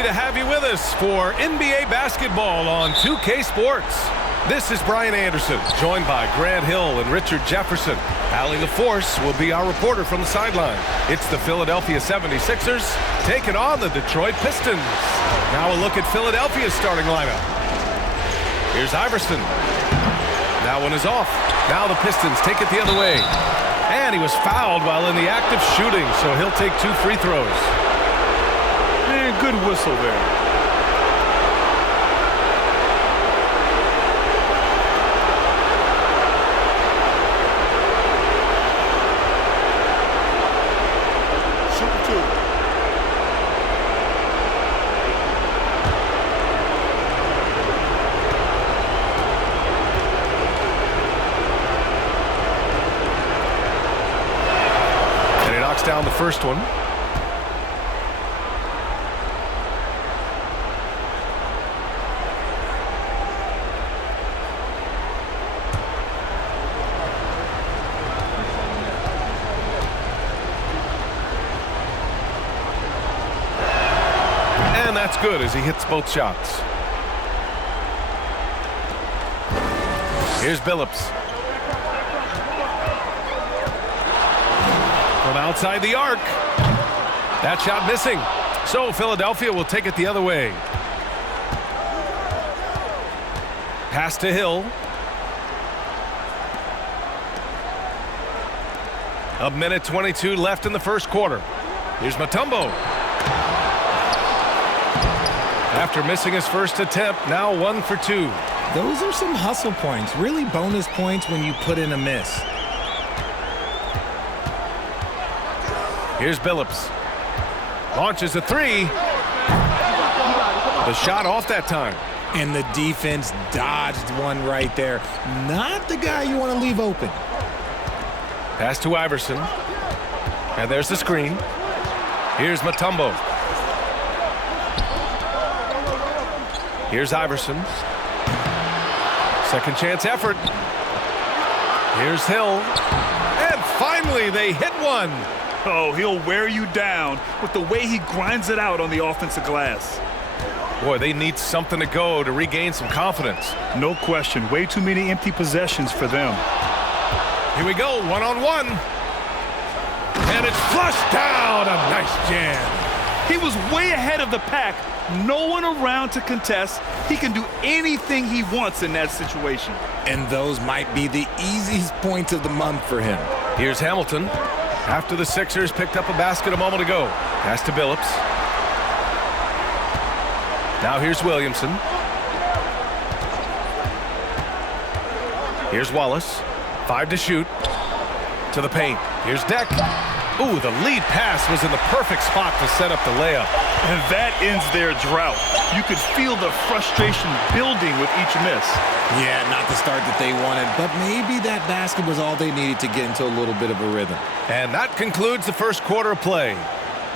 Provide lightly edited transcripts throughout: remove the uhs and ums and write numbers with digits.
happy to have you with us for NBA basketball on 2K Sports. This is Brian Anderson, joined by Grant Hill and Richard Jefferson. Allie LaForce will be our reporter from the sideline. It's the Philadelphia 76ers taking on the Detroit Pistons. Now a look at Philadelphia's starting lineup. Here's Iverson. That one is off. Now the Pistons take it the other way. And he was fouled while in the act of shooting, so he'll take 2 free throws. And good whistle there. Down the first one. And that's good as he hits both shots. Here's Billups. From outside the arc. That shot missing. So Philadelphia will take it the other way. Pass to Hill. A minute 22 left in the first quarter. Here's Mutombo. After missing his first attempt, now 1 for 2. Those are some hustle points. Really bonus points when you put in a miss. Here's Billups. Launches a 3. The shot off that time. And the defense dodged one right there. Not the guy you want to leave open. Pass to Iverson. And there's the screen. Here's Mutombo. Here's Iverson. Second chance effort. Here's Hill. And finally they hit one. Oh, he'll wear you down with the way he grinds it out on the offensive glass. Boy, they need something to go to regain some confidence. No question. Way too many empty possessions for them. Here we go, one-on-one. And it's flushed down. A nice jam. He was way ahead of the pack. No one around to contest. He can do anything he wants in that situation. And those might be the easiest points of the month for him. Here's Hamilton. After the Sixers picked up a basket a moment ago. Pass to Billups. Now here's Williamson. Here's Wallace. 5 to shoot. To the paint. Here's Deck. Ooh, the lead pass was in the perfect spot to set up the layup. And that ends their drought. You could feel the frustration building with each miss. Yeah, not the start that they wanted, but maybe that basket was all they needed to get into a little bit of a rhythm. And that concludes the first quarter of play.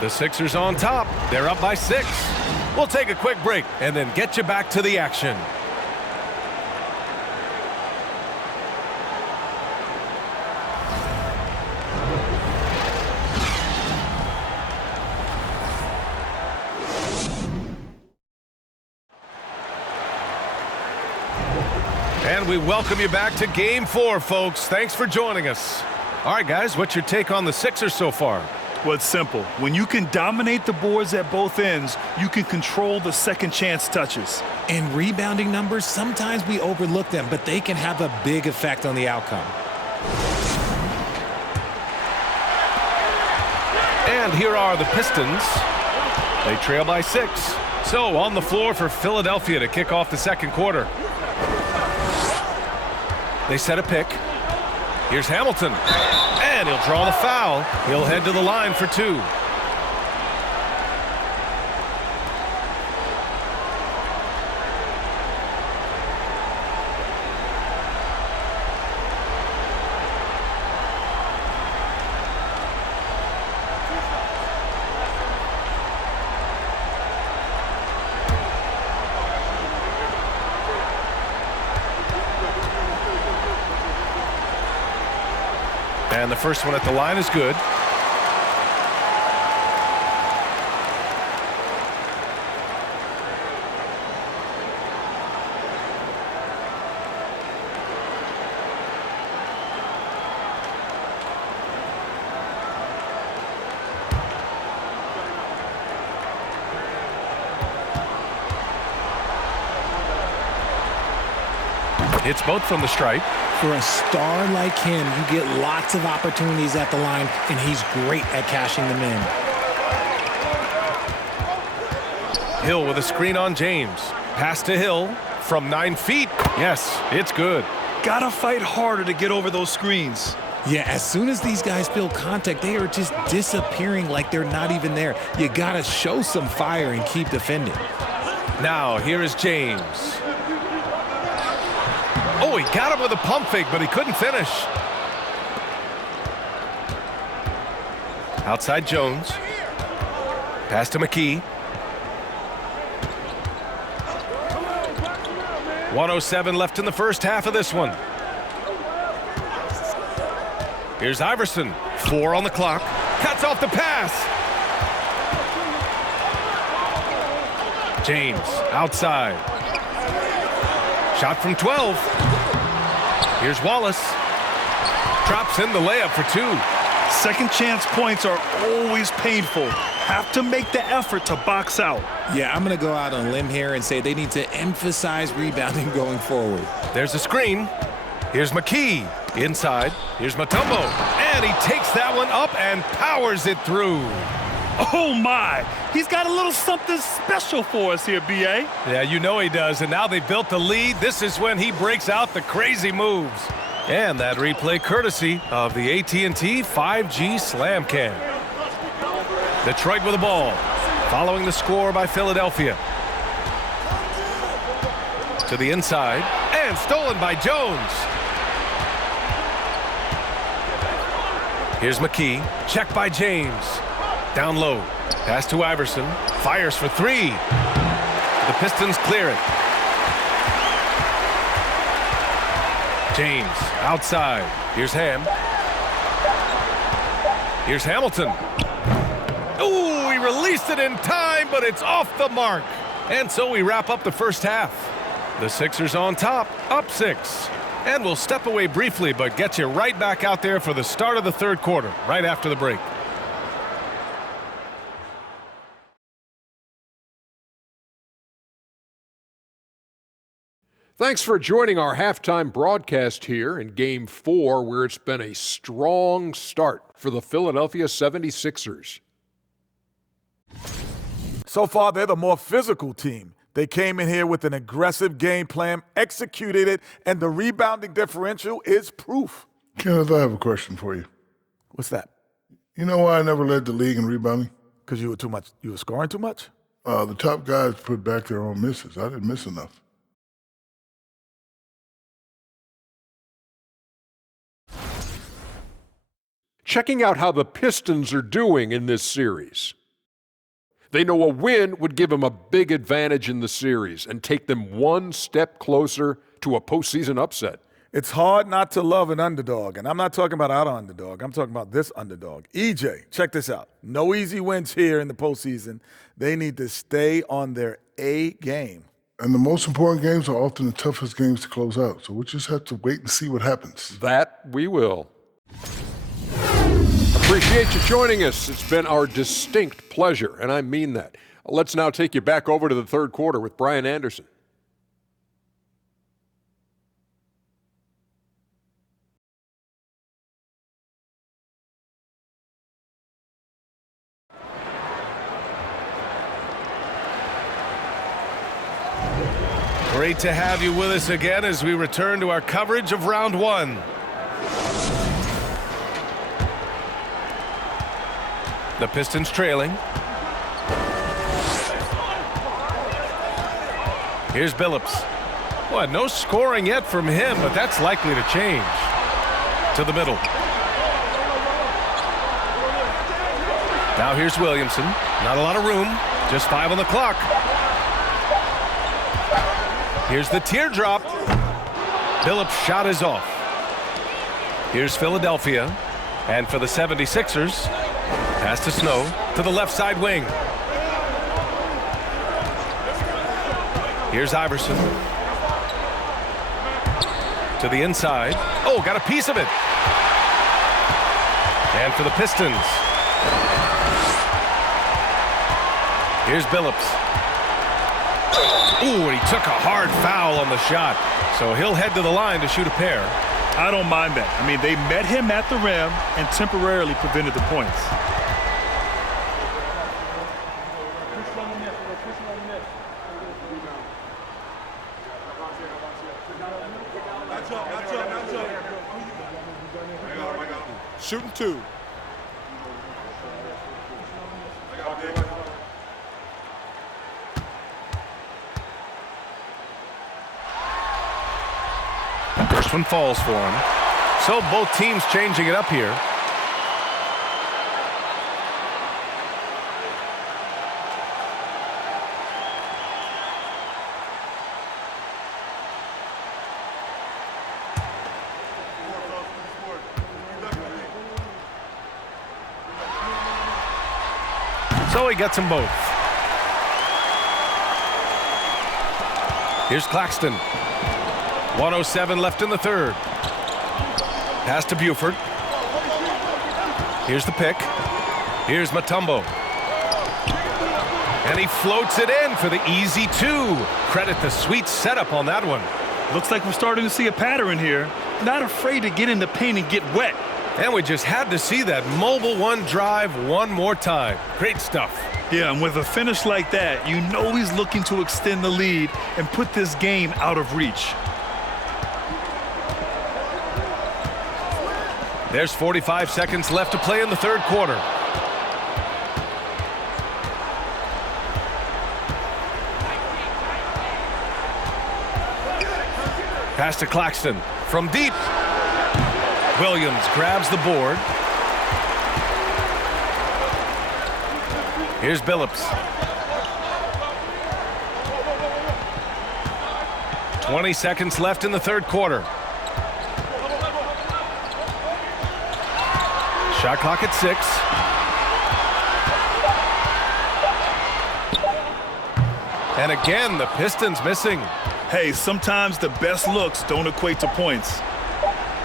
The Sixers on top. They're up by 6. We'll take a quick break and then get you back to the action. And we welcome you back to Game 4, folks. Thanks for joining us. All right, guys, what's your take on the Sixers so far? Well, it's simple. When you can dominate the boards at both ends, you can control the second chance touches. And rebounding numbers, sometimes we overlook them, but they can have a big effect on the outcome. And here are the Pistons. They trail by 6. So on the floor for Philadelphia to kick off the second quarter. They set a pick. Here's Hamilton. And he'll draw the foul. He'll head to the line for 2. And the first one at the line is good. Hits both from the stripe. For a star like him, you get lots of opportunities at the line, and he's great at cashing them in. Hill with a screen on James. Pass to Hill from 9 feet. Yes, it's good. Gotta fight harder to get over those screens. Yeah, as soon as these guys feel contact, they are just disappearing like they're not even there. You gotta show some fire and keep defending. Now, here is James. Oh, he got him with a pump fake, but he couldn't finish. Outside Jones. Pass to McKee. 1:07 left in the first half of this one. Here's Iverson. 4 on the clock. Cuts off the pass. James outside. Shot from 12. Here's Wallace. Drops in the layup for 2. Second chance points are always painful. Have to make the effort to box out. Yeah, I'm going to go out on a limb here and say they need to emphasize rebounding going forward. There's a screen. Here's McKee. Inside. Here's Mutombo. And he takes that one up and powers it through. Oh, my. He's got a little something special for us here, B.A. Yeah, you know he does. And now they've built the lead. This is when he breaks out the crazy moves. And that replay courtesy of the AT&T 5G Slam Cam. Detroit with the ball. Following the score by Philadelphia. To the inside. And stolen by Jones. Here's McKee. Check by James. Down low. Pass to Iverson. Fires for 3. The Pistons clear it. James outside. Here's Ham. Here's Hamilton. Ooh, he released it in time, but it's off the mark. And so we wrap up the first half. The Sixers on top, up 6. And we'll step away briefly, but get you right back out there for the start of the third quarter, right after the break. Thanks for joining our halftime broadcast here in Game 4, where it's been a strong start for the Philadelphia 76ers. So far, they're the more physical team. They came in here with an aggressive game plan, executed it, and the rebounding differential is proof. Kenneth, I have a question for you. What's that? You know why I never led the league in rebounding? Because you were scoring too much? The top guys put back their own misses. I didn't miss enough. Checking out how the Pistons are doing in this series. They know a win would give them a big advantage in the series and take them one step closer to a postseason upset. It's hard not to love an underdog, and I'm not talking about our underdog. I'm talking about this underdog. EJ, check this out. No easy wins here in the postseason. They need to stay on their A game. And the most important games are often the toughest games to close out, so we'll just have to wait and see what happens. That we will. Appreciate you joining us. It's been our distinct pleasure, and I mean that. Let's now take you back over to the third quarter with Brian Anderson. Great to have you with us again as we return to our coverage of round 1. The Pistons trailing. Here's Billups. Well, no scoring yet from him, but that's likely to change. To the middle. Now here's Williamson. Not a lot of room. Just 5 on the clock. Here's the teardrop. Billups' shot is off. Here's Philadelphia. And for the 76ers, pass to Snow to the left side wing. Here's Iverson. To the inside. Oh, got a piece of it. And for the Pistons. Here's Billups. Ooh, and he took a hard foul on the shot. So he'll head to the line to shoot a pair. I don't mind that. I mean, they met him at the rim and temporarily prevented the points. Shooting two. First one falls for him. So both teams changing it up here. So he gets them both. Here's Claxton. 1:07 left in the third. Pass to Buford. Here's the pick. Here's Mutombo. And he floats it in for the easy two. Credit the sweet setup on that one. Looks like we're starting to see a pattern here. Not afraid to get in the paint and get wet. And we just had to see that mobile one drive one more time. Great stuff. Yeah, and with a finish like that, you know he's looking to extend the lead and put this game out of reach. There's 45 seconds left to play in the third quarter. Pass to Claxton from deep. Williams grabs the board. Here's Billups. 20 seconds left in the third quarter. Shot clock at 6. And again, the Pistons missing. Hey, sometimes the best looks don't equate to points.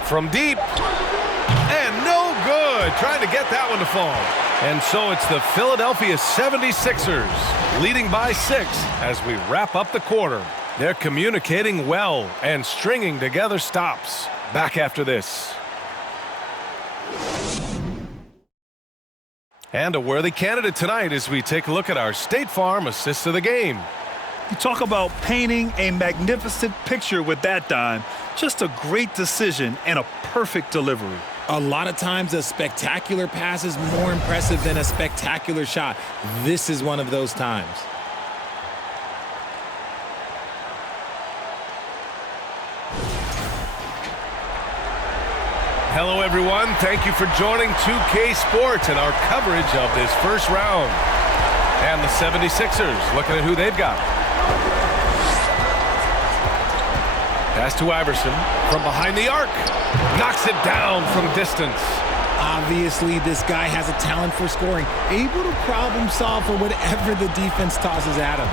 From deep. And no good. Trying to get that one to fall. And so it's the Philadelphia 76ers leading by 6 as we wrap up the quarter. They're communicating well and stringing together stops. Back after this. And a worthy candidate tonight as we take a look at our State Farm assist of the game. You talk about painting a magnificent picture with that dime. Just a great decision and a perfect delivery. A lot of times a spectacular pass is more impressive than a spectacular shot. This is one of those times. Hello, everyone. Thank you for joining 2K Sports and our coverage of this first round. And the 76ers looking at who they've got. Pass to Iverson from behind the arc. Knocks it down from distance. Obviously, this guy has a talent for scoring. Able to problem solve for whatever the defense tosses at him.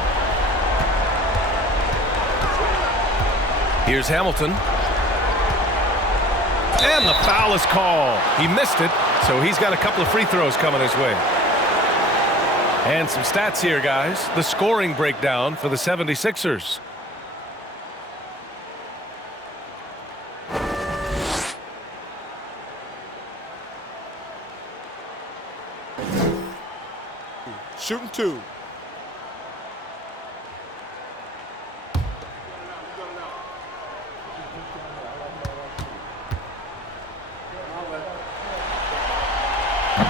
Here's Hamilton. And the foul is called. He missed it, so he's got a couple of free throws coming his way. And some stats here, guys. The scoring breakdown for the 76ers. Shooting two.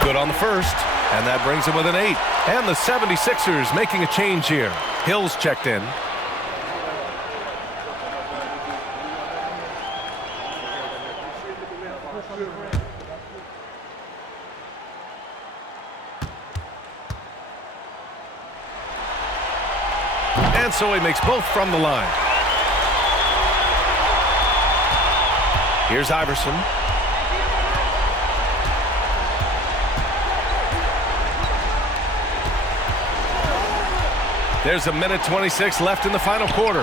Good on the first, and that brings him with an 8. And the 76ers making a change here. Hill's checked in. And so he makes both from the line. Here's Iverson. There's a minute 26 left in the final quarter.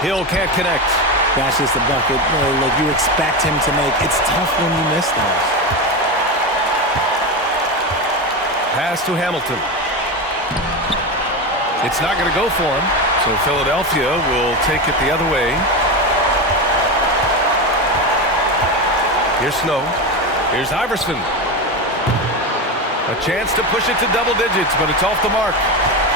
Hill can't connect. That's just a bucket. Look, you expect him to make. It's tough when you miss those. Pass to Hamilton. It's not going to go for him. So Philadelphia will take it the other way. Here's Snow. Here's Iverson. A chance to push it to double digits, but it's off the mark.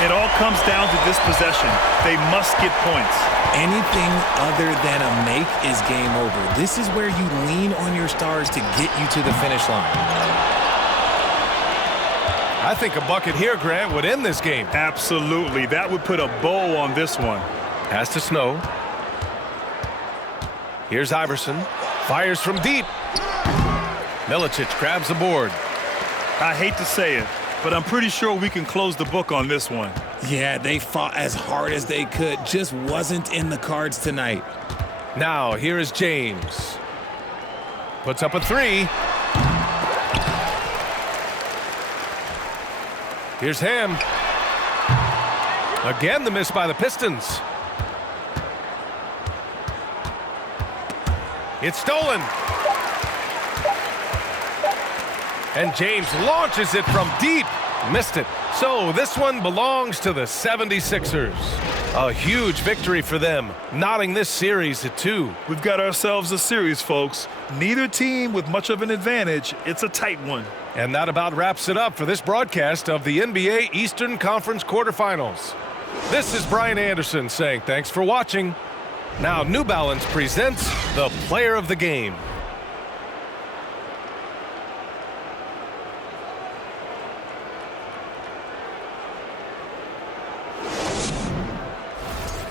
It all comes down to this possession. They must get points. Anything other than a make is game over. This is where you lean on your stars to get you to the finish line. I think a bucket here, Grant, would end this game. Absolutely. That would put a bow on this one. Pass to Snow. Here's Iverson. Fires from deep. Milicic grabs the board. I hate to say it, but I'm pretty sure we can close the book on this one. Yeah, they fought as hard as they could. Just wasn't in the cards tonight. Now, here is James. Puts up a three. Here's Ham. Again, the miss by the Pistons. It's stolen. And James launches it from deep. Missed it. So this one belongs to the 76ers. A huge victory for them, knotting this series at 2. We've got ourselves a series, folks. Neither team with much of an advantage. It's a tight one. And that about wraps it up for this broadcast of the NBA Eastern Conference quarterfinals. This is Brian Anderson saying thanks for watching. Now New Balance presents the Player of the Game.